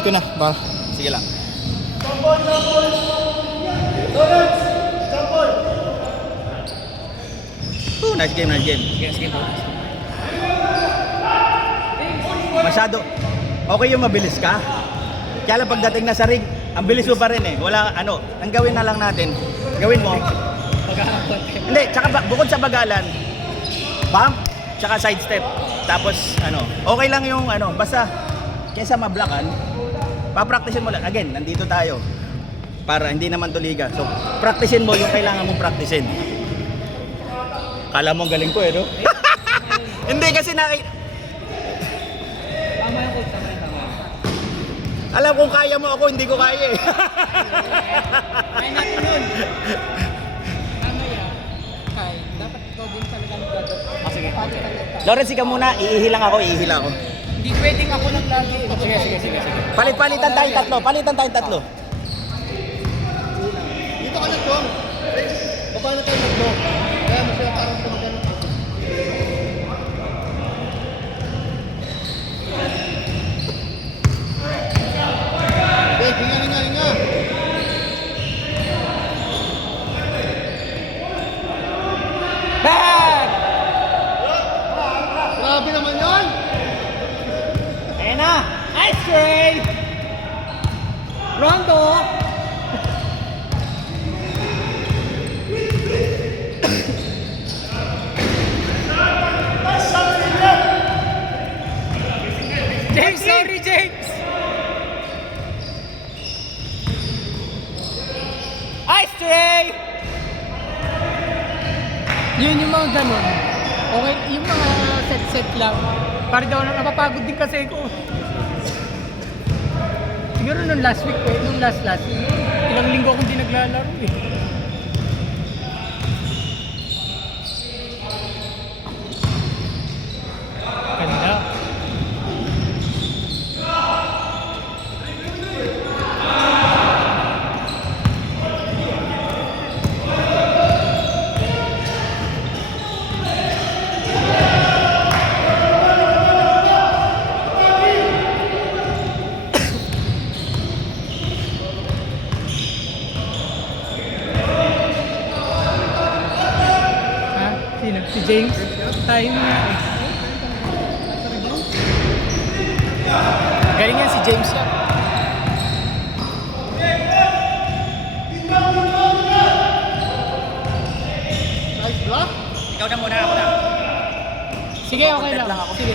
ko na, para. Sige lang. Nice game, nice game. Masyado. Okay yung mabilis ka. Kaya lang pagdating na sa ring, ang bilis mo pa rin eh. Wala ano, ang gawin na lang natin. Gawin mo. Hindi, tsaka bukod sa bagalan, bump, tsaka side step. Tapos ano, okay lang yung ano, basta kaysa mablakan, papraktisin mo lang. Again, nandito tayo. Para hindi naman tuliga. So, praktisin mo yung kailangan mong praktisin. Kala mo galing ko eh, no? Hindi kasi Tama yung coach, tama. alam kung kaya mo ako, hindi ko kaya eh. Kaya natin yun. Mamaya, Kai, dapat ikaw din talaga nagdadap. Sige. Lawrence, ikaw muna. Iihilang ako. Hindi pwedeng ako lang lagi. Sige. Palitan tayong tatlo. Dito ka lang, Chong. Baba na tayo mag-go. Kaya masaya parang ito magano. Okay, hinga. Back! Grabe naman yan! Ayan na! Ice tray! Rondo! James, sorry James! Ice tray! Yun yung mga ganun. Okay, yung mga set lang. Para daw na napapagod din kasi ko. Siguro nung last week eh, nung last week, ilang linggo akong di naglalaro eh. Ganda. Ha? Sino? Si James? Tayo nga eh. Galing yan si James yan. Nice block. Ikaw na muna, ako na. Sige, okay lang. Sige.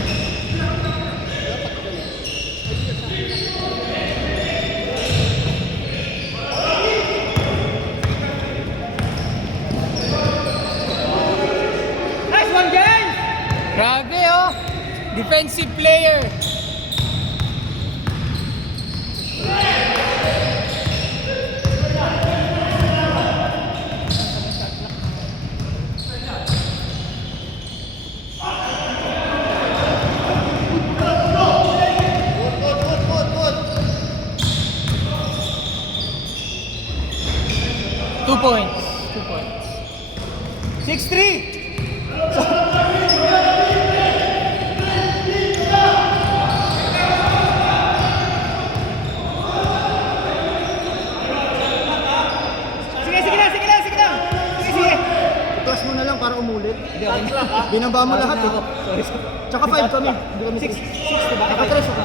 Nice one, James! Grabe oh! Defensive player! Two points. 6-3! Sige. I-class mo na lang para umulit. Binaba mo lahat eh. Tsaka 5 kami. Hindi kami 6. 6 diba? Naka-3 ako.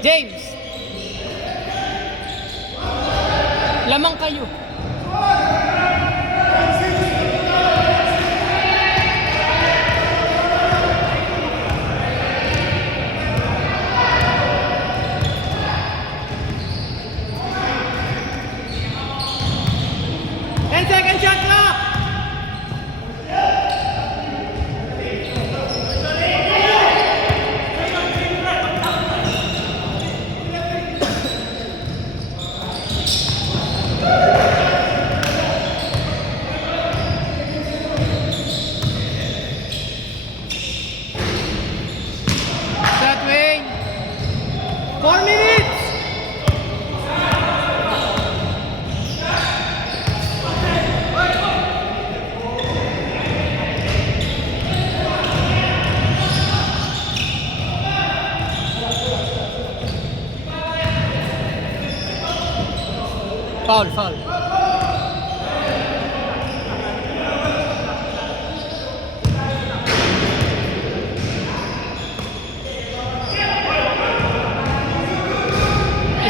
James! Lamang kayo. Second shot clock! Foul, foul.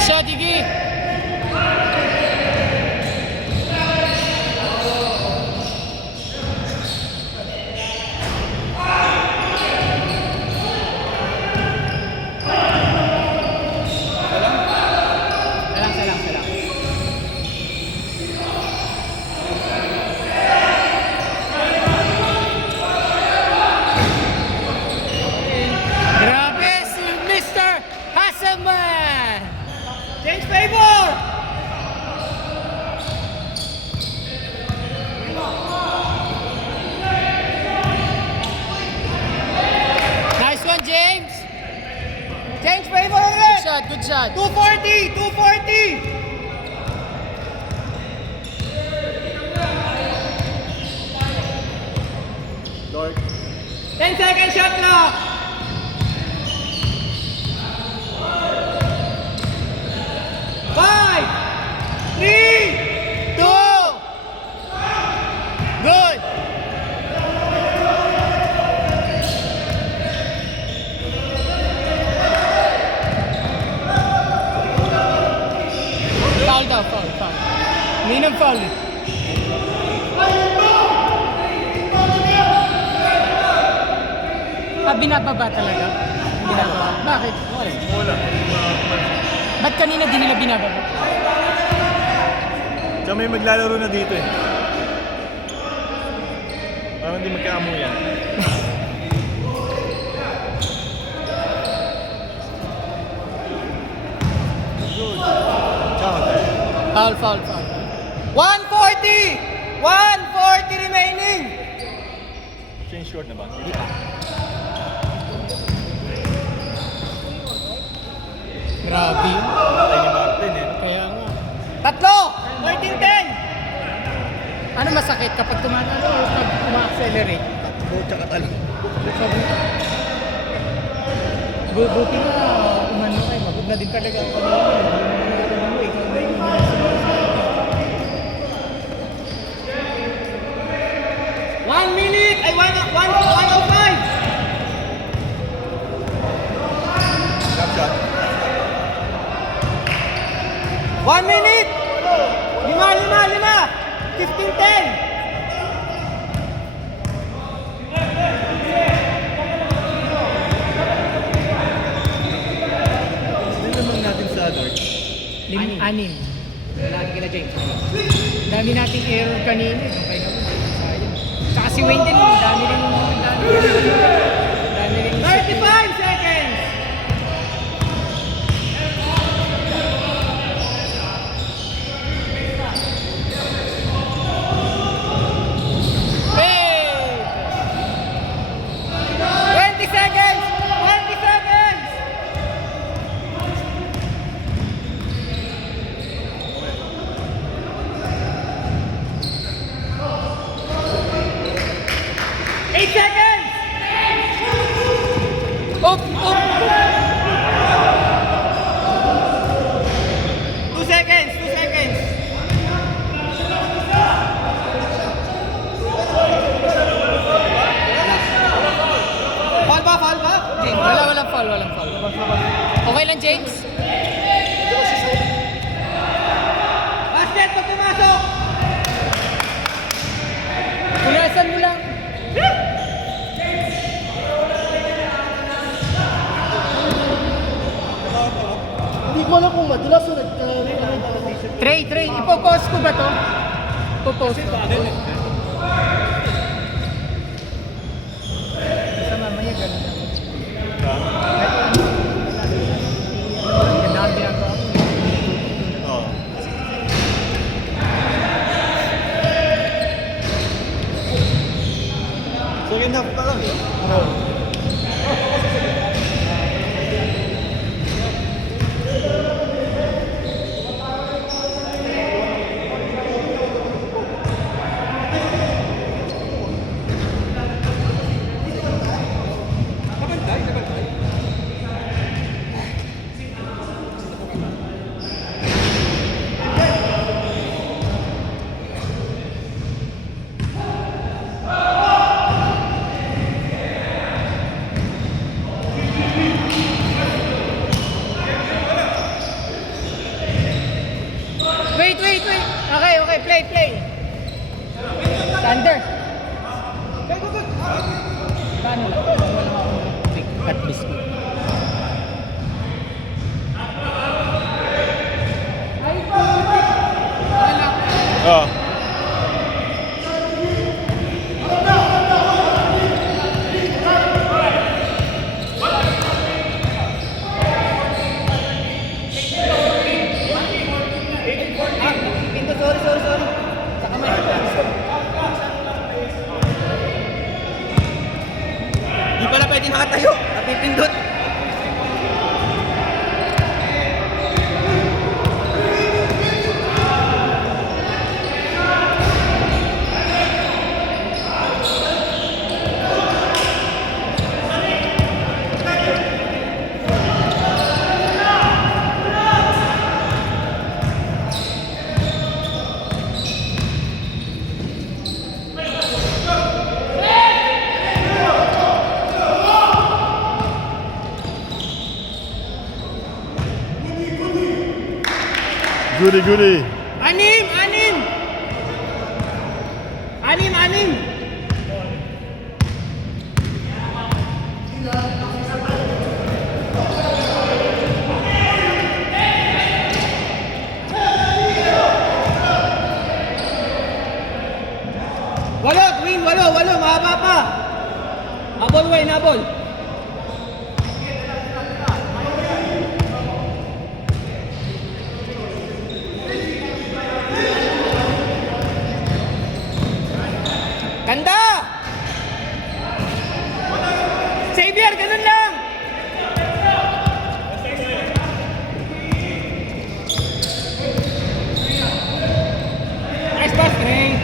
Shot, Iggy. Salang. Grabe si Mr. Hasselman! Change favor! Nice one, James! Change favor ulit! Good shot. 240! 240! Lord. 10 second shot clock! Five, three, 2! Good! Foul daw, foul. Ninang foul eh. Binababa talaga? Binababa? Bakit? Wala. Ba't kanina di nila binababa? Tsaka may maglalaro na dito eh. Parang hindi magkaamo yan. Foul. 140! 140 remaining! Change short na ba? Grabe yun. Patay ni Martin eh. Kaya nga. Tatlo! 13-10! Ano masakit kapag tumatalo o pag uma-accelerate? Takbo tsaka talo. Buti na umano kayo. Magod na din talaga ako kanina. Ikaw na yung One minute! Ay, 105! Drop shot. 1 minute! 5! 15-10! Hindi naman natin sa Dark. Anim. Lagi kina James. Dami nating error kanina. Okay na mo. Sayang. Tsaka si Wayne din. Dami rin. 35 seconds! Hey! 20 seconds! 20 seconds! Eight seconds! Up! 2 seconds! 2 seconds! Foul ba? Foul ba? Walang fall. Okay lang, James? Basket pag pumasok! Punasan mo lang. Hindi ko alam kung madulas o Trey. Ipopost ko ba to? Ipopost ko. Basta mamaya ganun lang. Ganda ang ginagawa ko. Oo. Second half pa lang eh. play. Thunder. Paano lang? Wala lang akong cut biscuit. Oh. Pinto, sorry. Sa kamay. Di pala pwede nakatayo. Napipindot. Goody. Anim. Walo, mahaba pa. Habol, Wayne, habol. Ganda! Xavier, ganun lang! Nice pass, Trey!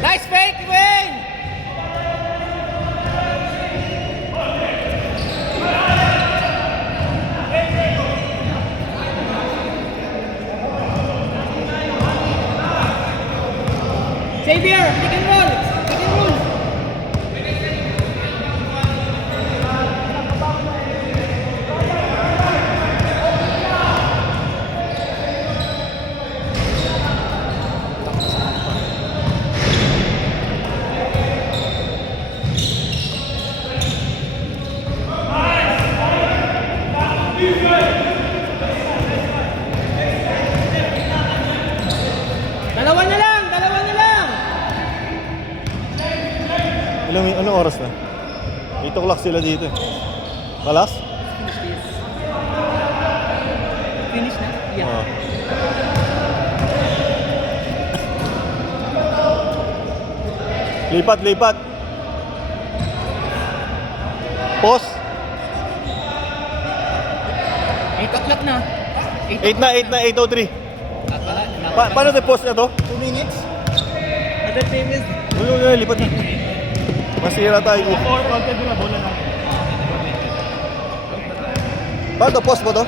Nice fake, Wayne! Xavier, pick and roll! Dalawa na lang! Anong oras na? 8 o'clock sila dito eh. Malas? Finish na? Oo. Lipat. Pause. 8 o'clock na. 8 na, 8:03. Paano the pause na to? 2 minutes. Other famous. Uy, lipat na. Masira tayo. Paano to, pause mo to?